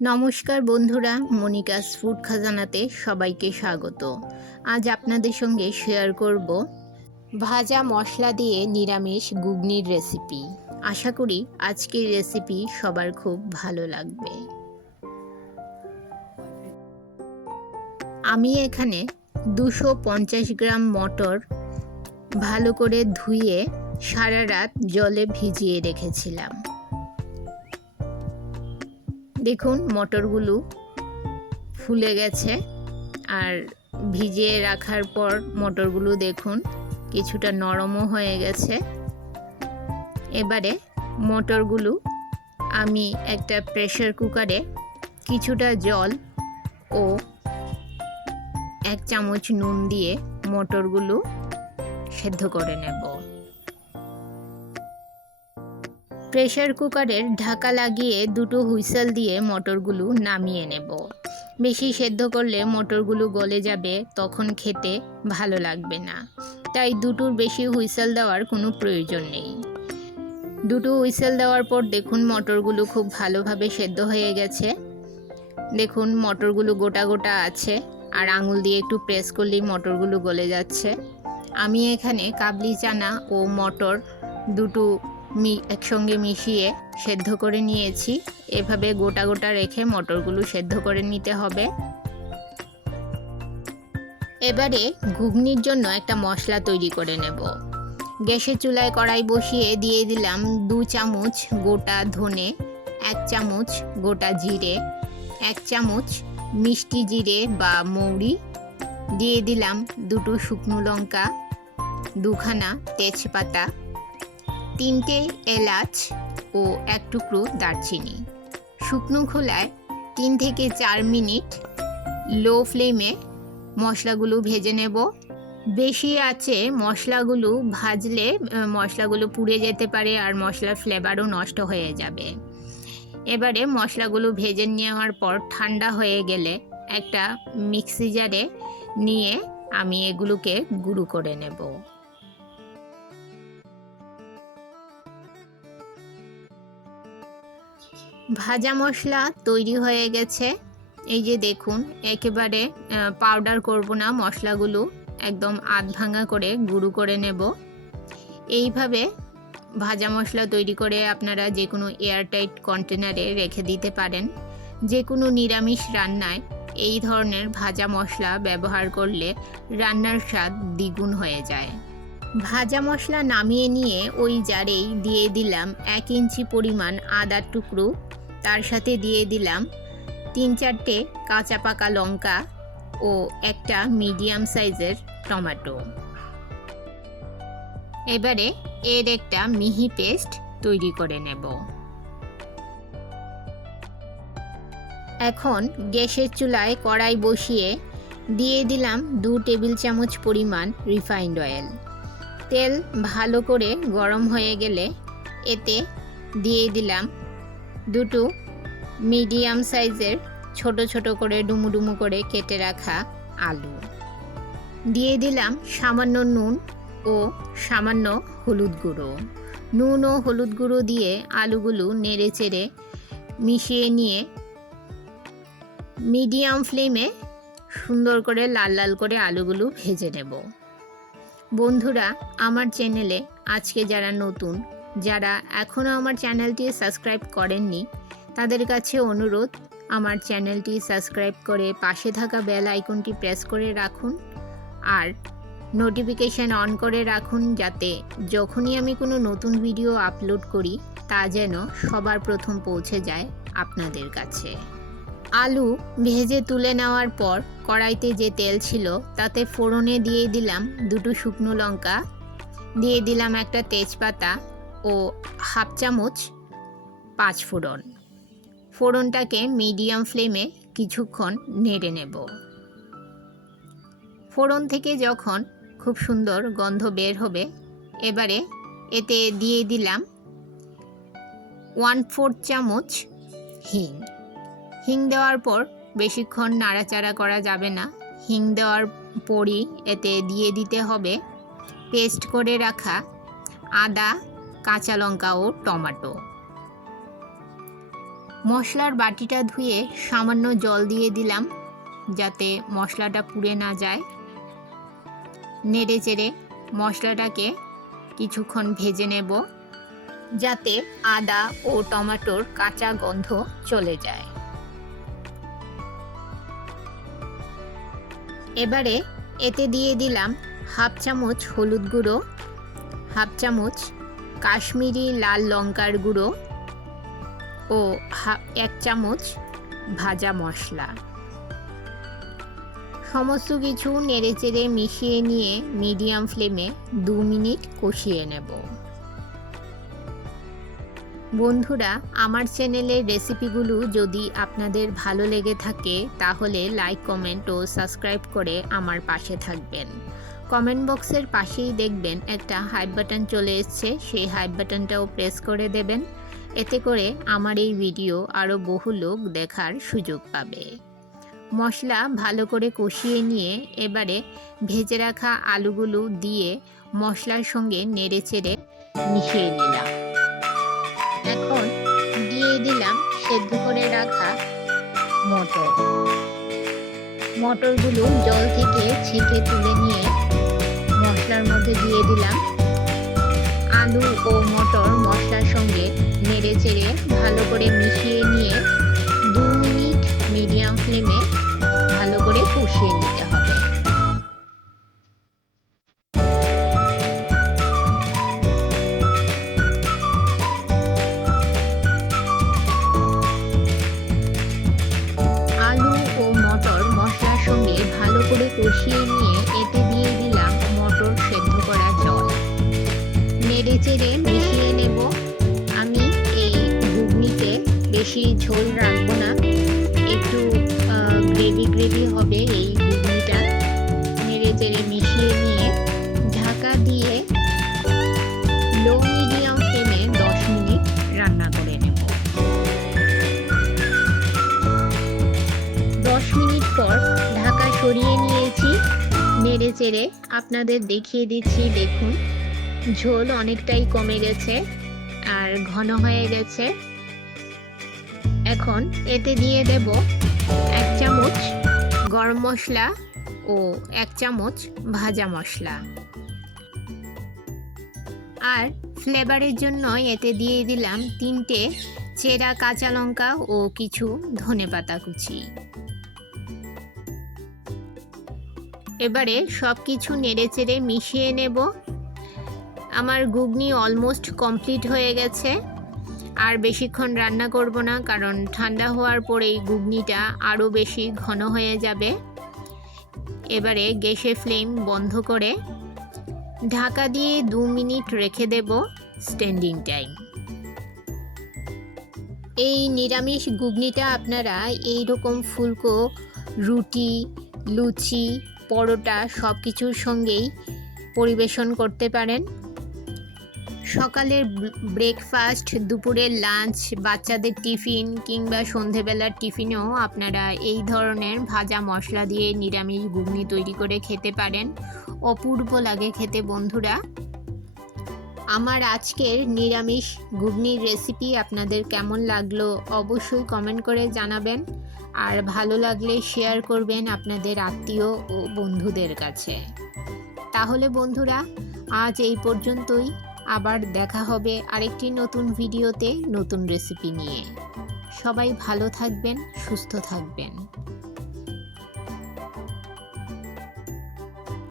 নমস্কার বন্ধুরা, Monica's food খাজানাতে সবাইকে স্বাগত। আজ আপনাদের সঙ্গে শেয়ার করব ভাজা মশলা দিয়ে নিরামিষ ঘুগনির রেসিপি। আশা করি আজকের রেসিপি সবার খুব ভালো লাগবে। আমি এখানে 250 গ্রাম মটর ভালো করে ধুয়ে সারা রাত জলে ভিজিয়ে রেখেছিলাম। দেখুন মটরগুলো ফুলে গেছে, আর ভিজিয়ে রাখার পর মটরগুলো দেখুন কিছুটা নরমও হয়ে গেছে। এবারে মটরগুলো আমি একটা প্রেসার কুকারে কিছুটা জল ও 1 চামচ নুন দিয়ে মটরগুলো সেদ্ধ করে নেব। প্রেসার কুকারের ঢাকা লাগিয়ে দুটো হুইসেল দিয়ে মটরগুলো নামিয়ে নেব। বেশি সেদ্ধ করলে মটরগুলো গলে যাবে, তখন খেতে ভালো লাগবে না, তাই দুটোর বেশি হুইসেল দেওয়ার কোনো প্রয়োজন নেই। দুটো হুইসেল দেওয়ার পর দেখুন মটরগুলো খুব ভালোভাবে সেদ্ধ হয়ে গেছে। দেখুন মটরগুলো গোটা গোটা আছে, আর আঙুল দিয়ে একটু প্রেস করলেই মটরগুলো গলে যাচ্ছে। আমি এখানে কাবলি চানা ও মটর দুটো একসঙ্গে মিশিয়ে সেদ্ধ করে নিয়েছি। এভাবে গোটা গোটা রেখে মটরগুলো সেদ্ধ করে নিতে হবে। এবারে ঘুগনির জন্য একটা মশলা তৈরি করে নেব। গ্যাসের চুলায় কড়াই বসিয়ে দিয়ে দিলাম 2 চামচ গোটা ধনে, 1 চামচ গোটা জিরে, 1 চামচ মিষ্টি জিরে বা মৌরি, দিয়ে দিলাম দুটো শুকনো লঙ্কা, দুখানা তেজপাতা, 3টে এলাচ ও 1 টুকরো দারচিনি। শুকনো খোলায় 3 থেকে 4 মিনিট লো ফ্লেমে মশলাগুলো ভেজে নেব। বেশি আছে মশলাগুলো ভাজলে মশলাগুলো পুড়ে যেতে পারে, আর মশলার ফ্লেভারও নষ্ট হয়ে যাবে। এবারে মশলাগুলো ভেজে নেওয়ার পর ঠান্ডা হয়ে গেলে একটা মিক্সি জারে নিয়ে আমি এগুলোকে গুঁড়ো করে নেব। ভাজা মশলা তৈরি হয়ে গেছে। এই যে দেখুন, একেবারে পাউডার করব না, মশলাগুলো একদম আধ ভাঙা করে গুঁড়ো করে নেব। এইভাবে ভাজা মশলা তৈরি করে আপনারা যে কোনো এয়ারটাইট কন্টেনারে রেখে দিতে পারেন। যে কোনো নিরামিষ রান্নায় এই ধরনের ভাজা মশলা ব্যবহার করলে রান্নার স্বাদ দ্বিগুণ হয়ে যায়। ভাজা মশলা নামিয়ে নিয়ে ওই জারেই দিয়ে দিলাম 1 ইঞ্চি পরিমাণ আদার টুকরো, তার সাথে দিয়ে দিলাম 3-4টে কাঁচা পাকা লঙ্কা ও একটা মিডিয়াম সাইজের টমেটো। এবারে এর একটা মিহি পেস্ট তৈরি করে নেব। এখন গ্যাসের চুলায় কড়াই বসিয়ে দিয়ে দিলাম 2 টেবিল চামচ পরিমাণ রিফাইন্ড অয়েল। তেল ভালো করে গরম হয়ে গেলে এতে দিয়ে দিলাম দুটো মিডিয়াম সাইজের ছোট ছোট করে ডুমু ডুমু করে কেটে রাখা আলু, দিয়ে দিলাম সামান্য নুন ও সামান্য হলুদ গুঁড়ো। নুন ও হলুদ গুঁড়ো দিয়ে আলুগুলো নেড়ে চেড়ে মিশিয়ে নিয়ে মিডিয়াম ফ্লেমে সুন্দর করে লাল লাল করে আলুগুলো ভেজে নেব। বন্ধুরা, আমার চ্যানেলে আজকে যারা নতুন, যারা এখনও আমার চ্যানেলটি সাবস্ক্রাইব করেননি, তাদের কাছে অনুরোধ, আমার চ্যানেলটি সাবস্ক্রাইব করে পাশে থাকা বেল আইকনটি প্রেস করে রাখুন, আর নোটিফিকেশান অন করে রাখুন, যাতে যখনই আমি কোনো নতুন ভিডিও আপলোড করি তা যেন সবার প্রথম পৌঁছে যায় আপনাদের কাছে। আলু ভেজে তুলে নেওয়ার পর কড়াইতে যে তেল ছিল তাতে ফোড়নে দিয়ে দিলাম দুটো শুকনো লঙ্কা, দিয়ে দিলাম একটা তেজপাতা ও 1/2 চামচ 5 ফোড়ন। ফোড়নটাকে মিডিয়াম ফ্লেমে কিছুক্ষণ নেড়ে নেব। ফোড়ন থেকে যখন খুব সুন্দর গন্ধ বের হবে, এবারে এতে দিয়ে দিলাম 1/4 চামচ হিং। হিং দেওয়ার পর বেশিক্ষণ নাড়াচাড়া করা যাবে না। হিং দেওয়ার পরই এতে দিয়ে দিতে হবে পেস্ট করে রাখা আদা, কাঁচা লঙ্কা ও টমেটো। মশলার বাটিটা ধুয়ে সামান্য জল দিয়ে দিলাম যাতে মশলাটা পুড়ে না যায়। নেড়ে চেড়ে মশলাটাকে কিছুক্ষণ ভেজে নেব যাতে আদা ও টমেটোর কাঁচা গন্ধ চলে যায়। এবারে এতে দিয়ে দিলাম হাফ চামচ হলুদ গুঁড়ো, হাফ চামচ কাশ্মীরি লাল লঙ্কার গুঁড়ো ও 1 চামচ ভাজা মশলা। সমস্ত কিছু নেড়েচেড়ে মিশিয়ে নিয়ে মিডিয়াম ফ্লেমে 2 মিনিট কষিয়ে নেব। বন্ধুরা, আমার চ্যানেলের রেসিপিগুলো যদি আপনাদের ভালো লেগে থাকে তাহলে লাইক, কমেন্ট ও সাবস্ক্রাইব করে আমার পাশে থাকবেন। কমেন্ট বক্সের পাশেই দেখবেন একটা হাইপ বাটন চলে এসেছে, সেই হাইপ বাটনটাও প্রেস করে দেবেন। এতে করে আমার এই ভিডিও আরও বহু লোক দেখার সুযোগ পাবে। মশলা ভালো করে কষিয়ে নিয়ে এবারে ভেজে রাখা আলুগুলো দিয়ে মশলার সঙ্গে নেড়েচেড়ে মিশিয়ে নিলাম। এখন দিয়ে দিলাম সেদ্ধ করে রাখা মটরগুলো জল থেকে ছেঁকে তুলে নিয়ে মশলার মধ্যে দিয়ে দিলাম। আলু ও মটর মশলার সঙ্গে নেড়েচেড়ে ভালো করে মিশিয়ে নিয়ে 2 মিনিট মিডিয়াম ফ্লেমে ভালো করে কষিয়ে নিতে হবে। আলু ও মটর মশলার সঙ্গে ভালো করে কষিয়ে নিয়ে এতে দিয়ে দিলাম মটর সেদ্ধ করা জল। নেড়েচেড়ে মিশিয়ে নেব। আমি এই ঘুগনিতে বেশি ঝোল রাখবো না, একটু গ্রেভি হবে এই ঘুগনিটা। নেড়েচেড়ে মিশিয়ে নিয়ে ঢাকা দিয়ে লো মিডিয়াম ফ্লেমে 10 মিনিট রান্না করে নেব। 10 মিনিট পর ঢাকা সরিয়ে নিয়েছি। নেড়েচেড়ে আপনাদের দেখিয়ে দিচ্ছি, দেখুন ঝোল অনেকটাই কমে গেছে আর ঘন হয়ে গেছে। এখন এতে দিয়ে দেব 1 চামচ গরম মশলা ও 1 চামচ ভাজা মশলা। আর ফ্লেভারের জন্য এতে দিয়ে দিলাম 3টে চেরা কাঁচা লঙ্কা ও কিছু ধনেপাতা কুচি। এবারে সব কিছু নেড়েচেড়ে মিশিয়ে নেব। আমার ঘুগনি অলমোস্ট কমপ্লিট হয়ে গেছে। আর বেশিক্ষণ রান্না করব না, কারণ ঠান্ডা হওয়ার পরেই ঘুগনিটা আরও বেশি ঘন হয়ে যাবে। এবারে গ্যাসের ফ্লেম বন্ধ করে ঢাকা দিয়ে 2 মিনিট রেখে দেব স্ট্যান্ডিং টাইম। এই নিরামিষ ঘুগনিটা আপনারা এই রকম ফুলকো, রুটি, লুচি, পরোটা সব কিছুর সঙ্গেই পরিবেশন করতে পারেন। সকালের ব্রেকফাস্ট, দুপুরের লাঞ্চ, বাচ্চাদের টিফিন কিংবা সন্ধেবেলার টিফিনেও আপনারা এই ধরনের ভাজা মশলা দিয়ে নিরামিষ ঘুগনি তৈরি করে খেতে পারেন। অপূর্ব লাগে খেতে বন্ধুরা। আমার আজকের নিরামিষ ঘুগনির রেসিপি আপনাদের কেমন লাগলো অবশ্যই কমেন্ট করে জানাবেন। আর ভালো লাগলে শেয়ার করবেন আপনাদের আত্মীয় ও বন্ধুদের কাছে। তাহলে বন্ধুরা, আজ এই পর্যন্তই। আবার দেখা হবে আরেকটি নতুন ভিডিওতে নতুন রেসিপি নিয়ে। সবাই ভালো থাকবেন, সুস্থ থাকবেন।